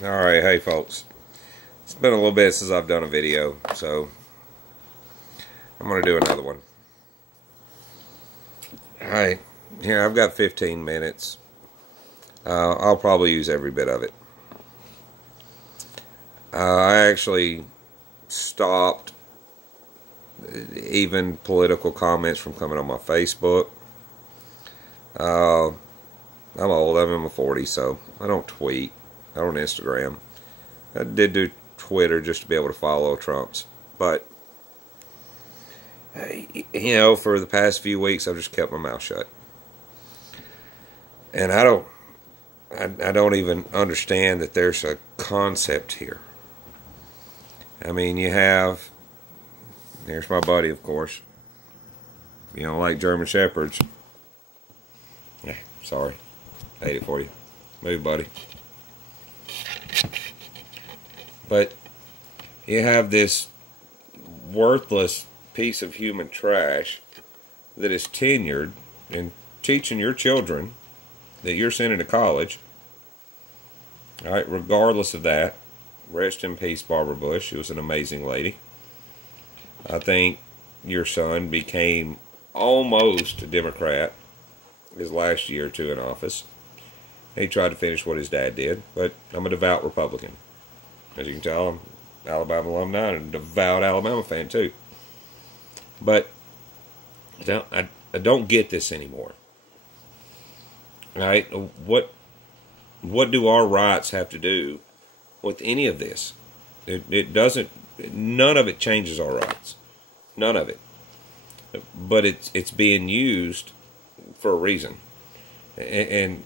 Alright, hey folks. It's been a little bit since I've done a video, so I'm going to do another one. Alright, here I've got 15 minutes. I'll probably use every bit of it. I actually stopped even political comments from coming on my Facebook. I'm old, I'm in my 40s, so I don't tweet. I don't Instagram. I did do Twitter just to be able to follow Trump's. But, you know, for the past few weeks, I've just kept my mouth shut. And I don't even understand that there's a concept here. I mean, you have, there's my buddy, of course. You don't like German Shepherds. Yeah, sorry. I ate it for you. Move, buddy. But you have this worthless piece of human trash that is tenured and teaching your children that you're sending to college. Alright, regardless of that, rest in peace, Barbara Bush. She was an amazing lady. I think your son became almost a Democrat his last year or two in office. He tried to finish what his dad did, but I'm a devout Republican. As you can tell, I'm an Alabama alumni and a devout Alabama fan too. But I don't get this anymore. Right? What do our rights have to do with any of this? It doesn't. None of it changes our rights. None of it. But it's being used for a reason. And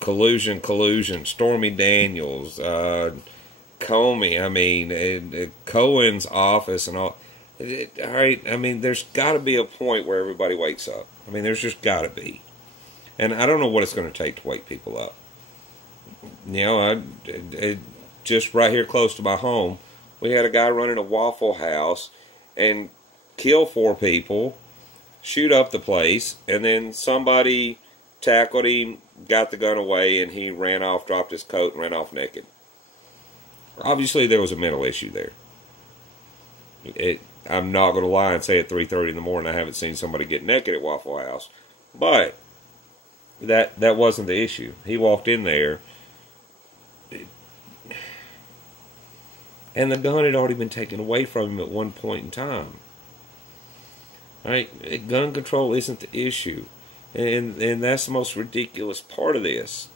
collusion. Stormy Daniels, Comey. I mean, Cohen's office and all. All right. I mean, there's got to be a point where everybody wakes up. I mean, there's just got to be. And I don't know what it's going to take to wake people up. You know, just right here close to my home, we had a guy running a Waffle House and kill 4 people, shoot up the place, and then somebody tackled him, got the gun away, and he ran off, dropped his coat, and ran off naked. Obviously, there was a mental issue there. I'm not going to lie and say at 3:30 in the morning I haven't seen somebody get naked at Waffle House. But that wasn't the issue. He walked in there, and the gun had already been taken away from him at one point in time. Right? Gun control isn't the issue. And that's the most ridiculous part of this.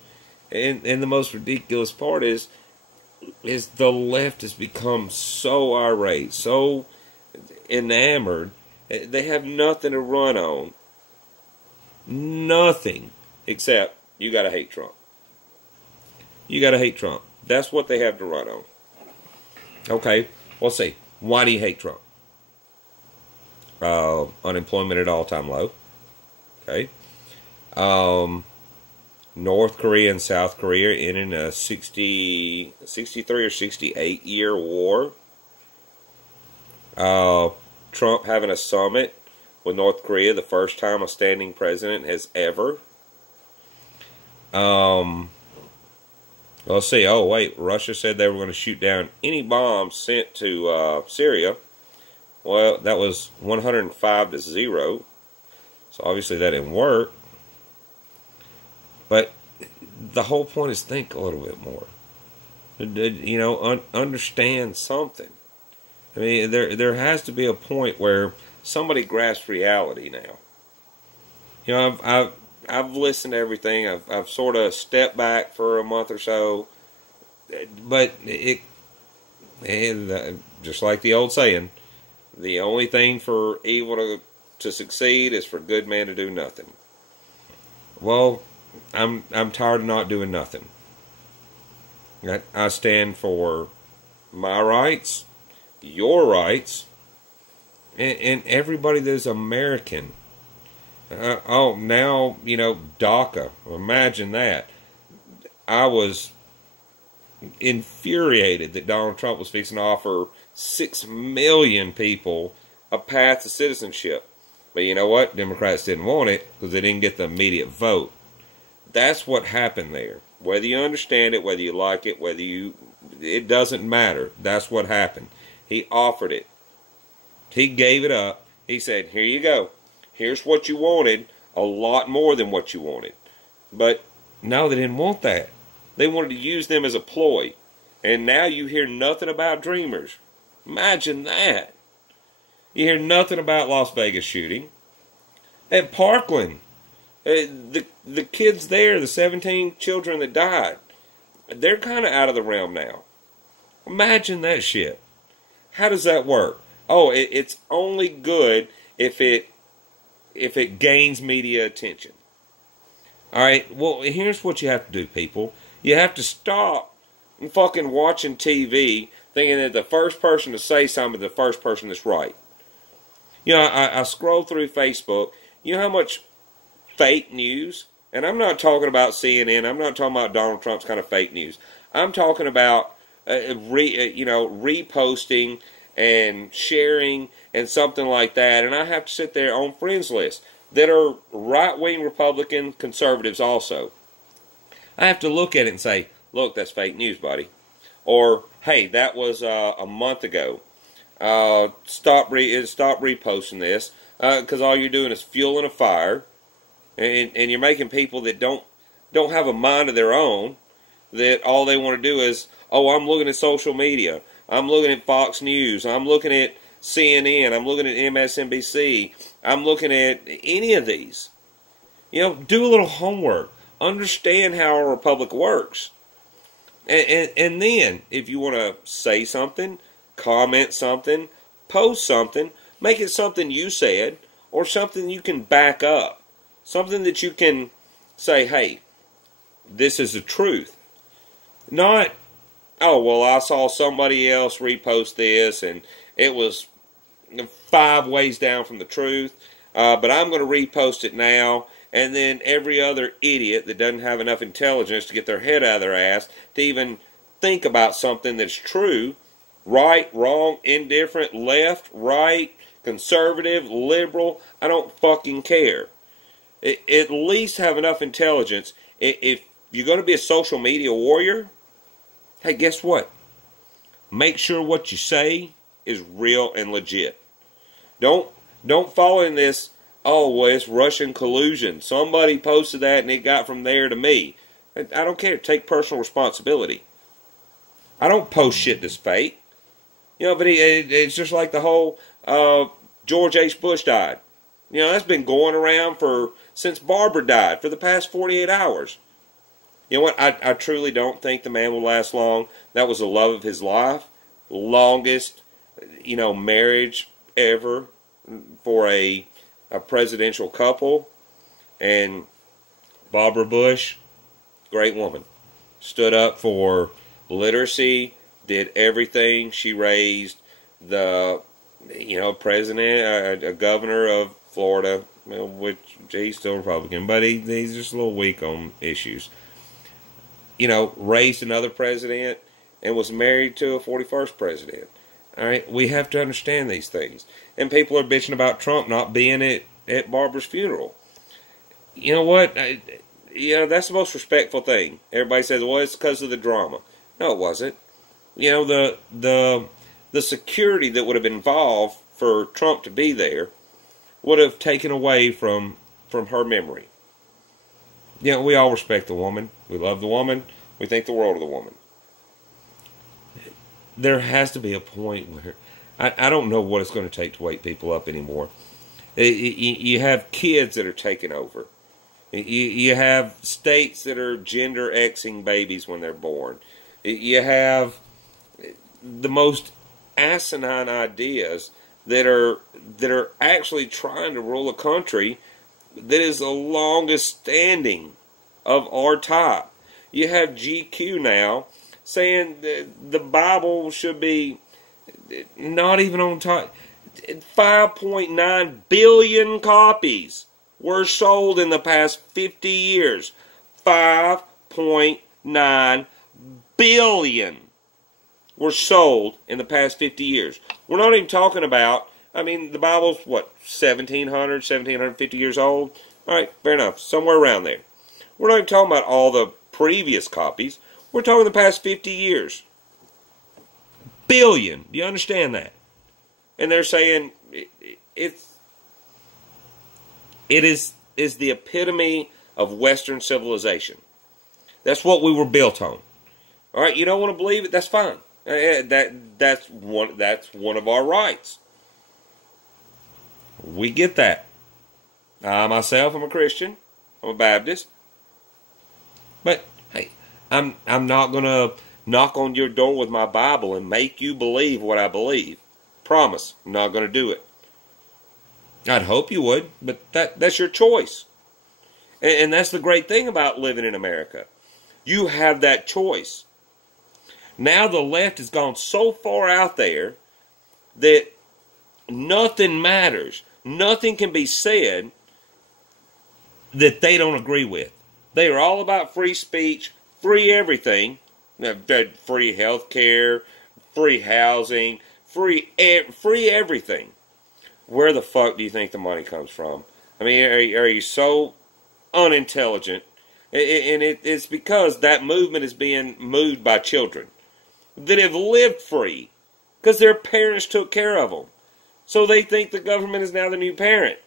And the most ridiculous part is the left has become so irate, so enamored. They have nothing to run on. Nothing except you gotta hate Trump. You gotta hate Trump. That's what they have to run on. Okay, let's see. Why do you hate Trump? Unemployment at all-time low. Okay. North Korea and South Korea in a 63 or 68 year war. Trump having a summit with North Korea, the first time a standing president has ever. Let's see. Oh, wait. Russia said they were going to shoot down any bombs sent to Syria. Well, that was 105-0. So obviously that didn't work. But the whole point is think a little bit more. You know, understand something. I mean, there has to be a point where somebody grasps reality now. You know, I've listened to everything. I've sort of stepped back for a month or so, but just like the old saying, the only thing for evil to succeed is for good man to do nothing. Well, I'm tired of not doing nothing. I stand for my rights, your rights, and everybody that's American. Oh, now, you know, DACA. Imagine that. I was infuriated that Donald Trump was fixing to offer 6 million people a path to citizenship. But you know what? Democrats didn't want it because they didn't get the immediate vote. That's what happened there. Whether you understand it, whether you like it, it doesn't matter. That's what happened. He offered it. He gave it up. He said, here you go. Here's what you wanted, a lot more than what you wanted. But no, they didn't want that. They wanted to use them as a ploy. And now you hear nothing about dreamers. Imagine that. You hear nothing about Las Vegas shooting. At Parkland, the kids there, the 17 children that died, they're kind of out of the realm now. Imagine that shit. How does that work? Oh, it's only good if it gains media attention. All right, well, here's what you have to do, people. You have to stop fucking watching TV thinking that the first person to say something is the first person that's right. You know, I scroll through Facebook. You know how much fake news, and I'm not talking about CNN, I'm not talking about Donald Trump's kind of fake news. I'm talking about reposting and sharing and something like that, and I have to sit there on friends list that are right-wing Republican conservatives also. I have to look at it and say, look, that's fake news, buddy. Or, hey, that was a month ago. Stop reposting this, because all you're doing is fueling a fire, and you're making people that don't have a mind of their own, that all they want to do is, oh, I'm looking at social media, I'm looking at Fox News, I'm looking at CNN, I'm looking at MSNBC, I'm looking at any of these. You know, do a little homework. Understand how a republic works. And then, if you want to say something, comment something, post something, make it something you said, or something you can back up. Something that you can say, hey, this is the truth. Not, oh, well, I saw somebody else repost this, and it was 5 ways down from the truth, but I'm going to repost it now, and then every other idiot that doesn't have enough intelligence to get their head out of their ass to even think about something that's true, right, wrong, indifferent, left, right, conservative, liberal, I don't fucking care. At least have enough intelligence. If you're going to be a social media warrior, hey, guess what? Make sure what you say is real and legit. Don't fall in this, oh, well, it's Russian collusion. Somebody posted that and it got from there to me. I don't care. Take personal responsibility. I don't post shit that's fake. You know, but it's just like the whole George H. Bush died. You know, that's been going around since Barbara died, for the past 48 hours. You know what? I truly don't think the man will last long. That was the love of his life. Longest, marriage ever for a presidential couple. And Barbara Bush, great woman. Stood up for literacy, did everything. She raised the, president, a governor of Florida, which he's still Republican, but he's just a little weak on issues. Raised another president and was married to a 41st president. All right, we have to understand these things. And people are bitching about Trump not being at Barbara's funeral. You know what? That's the most respectful thing. Everybody says, well, it's because of the drama. No, it wasn't. The security that would have been involved for Trump to be there would have taken away from her memory. We all respect the woman. We love the woman. We think the world of the woman. There has to be a point where I don't know what it's going to take to wake people up anymore. You have kids that are taking over. You have states that are gender Xing babies when they're born. You have the most asinine ideas that are actually trying to rule a country that is the longest standing of our type. You have GQ now saying the Bible should be not even on top. 5.9 billion copies were sold in the past 50 years. 5.9 billion were sold in the past 50 years. We're not even talking about, the Bible's, 1750 years old? All right, fair enough. Somewhere around there. We're not even talking about all the previous copies. We're talking the past 50 years. Billion. Do you understand that? And they're saying it is the epitome of Western civilization. That's what we were built on. All right, you don't want to believe it? That's fine. That's one of our rights. We get that. I myself am a Christian. I'm a Baptist. But hey, I'm not gonna knock on your door with my Bible and make you believe what I believe. Promise, I'm not gonna do it. I'd hope you would, but that's your choice. And that's the great thing about living in America. You have that choice. Now the left has gone so far out there that nothing matters. Nothing can be said that they don't agree with. They are all about free speech, free everything, free health care, free housing, free everything. Where the fuck do you think the money comes from? I mean, are you so unintelligent? And it's because that movement is being moved by children that have lived free because their parents took care of them. So they think the government is now the new parent.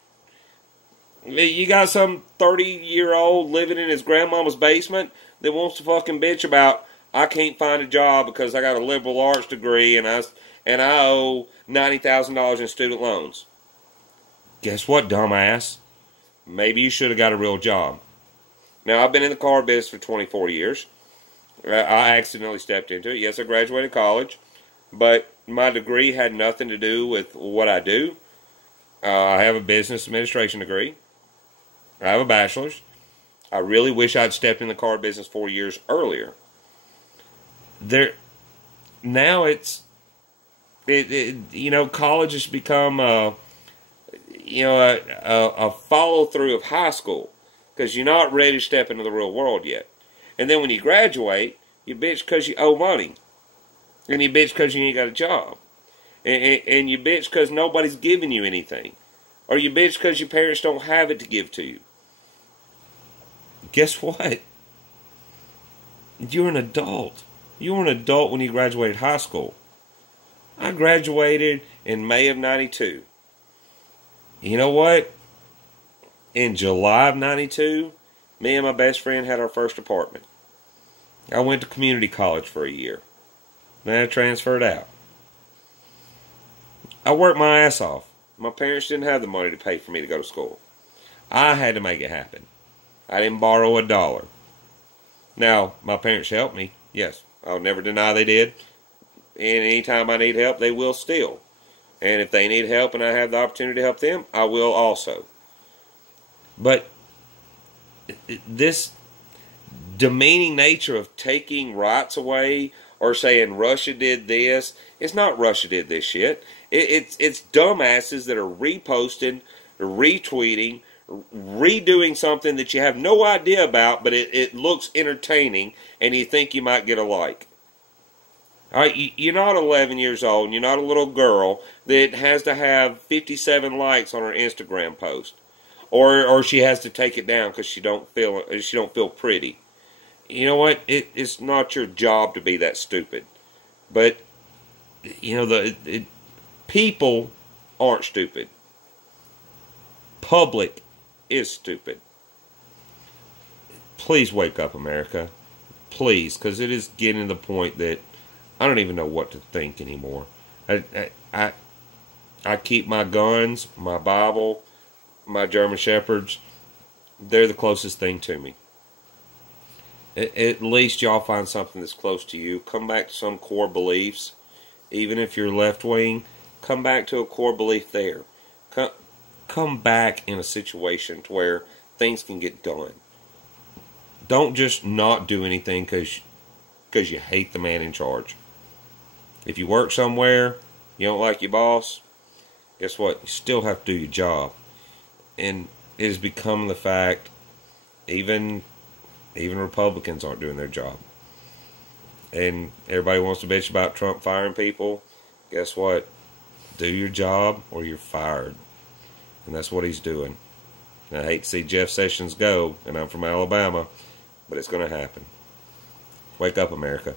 You got some 30-year-old living in his grandmama's basement that wants to fucking bitch about, I can't find a job because I got a liberal arts degree and I owe $90,000 in student loans. Guess what, dumbass? Maybe you should have got a real job. Now, I've been in the car business for 24 years. I accidentally stepped into it. Yes, I graduated college, but my degree had nothing to do with what I do. I have a business administration degree. I have a bachelor's. I really wish I'd stepped in the car business 4 years earlier. Now college has become a follow through of high school because you're not ready to step into the real world yet. And then when you graduate, you bitch because you owe money, and you bitch because you ain't got a job, and you bitch because nobody's giving you anything, or you bitch because your parents don't have it to give to you. Guess what? You're an adult. You were an adult when you graduated high school. I graduated in May of 92. You know what? In July of 92, me and my best friend had our first apartment. I went to community college for a year. Then I transferred out. I worked my ass off. My parents didn't have the money to pay for me to go to school. I had to make it happen. I didn't borrow a dollar. Now, my parents helped me. Yes, I'll never deny they did. And anytime I need help, they will still. And if they need help and I have the opportunity to help them, I will also. But this demeaning nature of taking rights away or saying Russia did this, it's not Russia did this shit. It's dumbasses that are reposting, retweeting, redoing something that you have no idea about, but it looks entertaining and you think you might get a like. All right, you're not 11 years old and you're not a little girl that has to have 57 likes on her Instagram post. Or she has to take it down because she don't feel pretty. You know what? It's not your job to be that stupid. But people aren't stupid. Public is stupid. Please wake up, America. Please, because it is getting to the point that I don't even know what to think anymore. I keep my guns, my Bible, my German Shepherds. They're the closest thing to me. At least y'all find something that's close to you. Come back to some core beliefs. Even if you're left wing, come back to a core belief there. Come back in a situation to where things can get done. Don't just not do anything because you hate the man in charge. If you work somewhere, you don't like your boss, guess what? You still have to do your job. And it has become the fact, even Republicans aren't doing their job. And everybody wants to bitch about Trump firing people. Guess what? Do your job or you're fired. And that's what he's doing. And I hate to see Jeff Sessions go, and I'm from Alabama, but it's going to happen. Wake up, America.